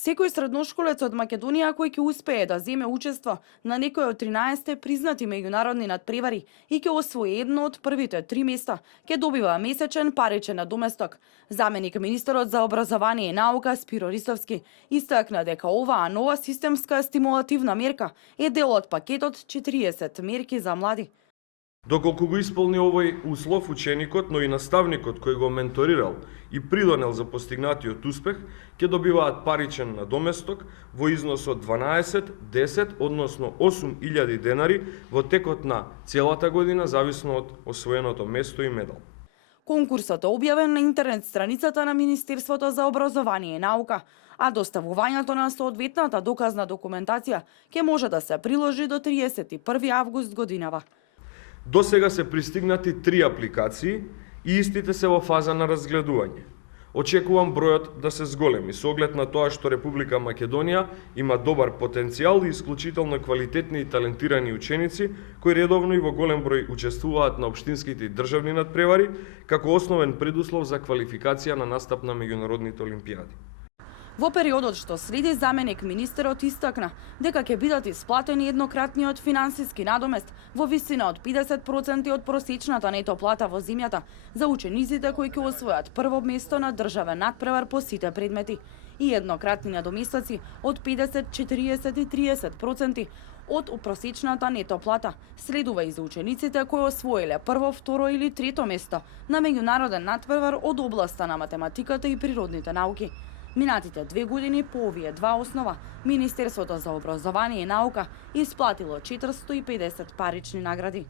Секој средношколец од Македонија кој ќе успее да земе учество на некој од 13 признати меѓународни надпревари и ќе освои едно од првите 3 места, ќе добива месечен паричен надоместок. Заменик министерот за образование и наука Спиро Рисовски истакна дека оваа нова системска стимулативна мерка е дел од пакетот 40 мерки за млади. Доколку го исполни овој услов, ученикот, но и наставникот кој го менторирал и придонел за постигнатиот успех, ќе добиваат паричен надоместок во износ од 12, 10, односно 8.000 денари во текот на целата година, зависно од освоеното место и медал. Конкурсот е објавен на интернет страницата на Министерството за образование и наука, а доставувањето на соодветната доказна документација ќе може да се приложи до 31 август годинава. До сега се пристигнати 3 апликации и истите се во фаза на разгледување. Очекувам бројот да се зголеми со оглед на тоа што Република Македонија има добар потенцијал и исклучително квалитетни и талентирани ученици кои редовно и во голем број учествуваат на општинските и државни надпревари како основен предуслов за квалификација на настап на меѓународните олимпијади. Во периодот што следи, заменик министерот истакна дека ќе бидат исплатени еднократниот финансиски надомест во висина од 50% од просечната нето плата во земјата за учениците кои ќе освојат прво место на државен надпревар по сите предмети и еднократни надоместоци од 50, 40 и 30% од просечната нето плата. Следува и за учениците кои освоиле прво, второ или трето место на меѓународен надпревар од областа на математиката и природните науки. Минатите 2 години по овие два основа, Министерството за образование и наука исплатило 450 парични награди.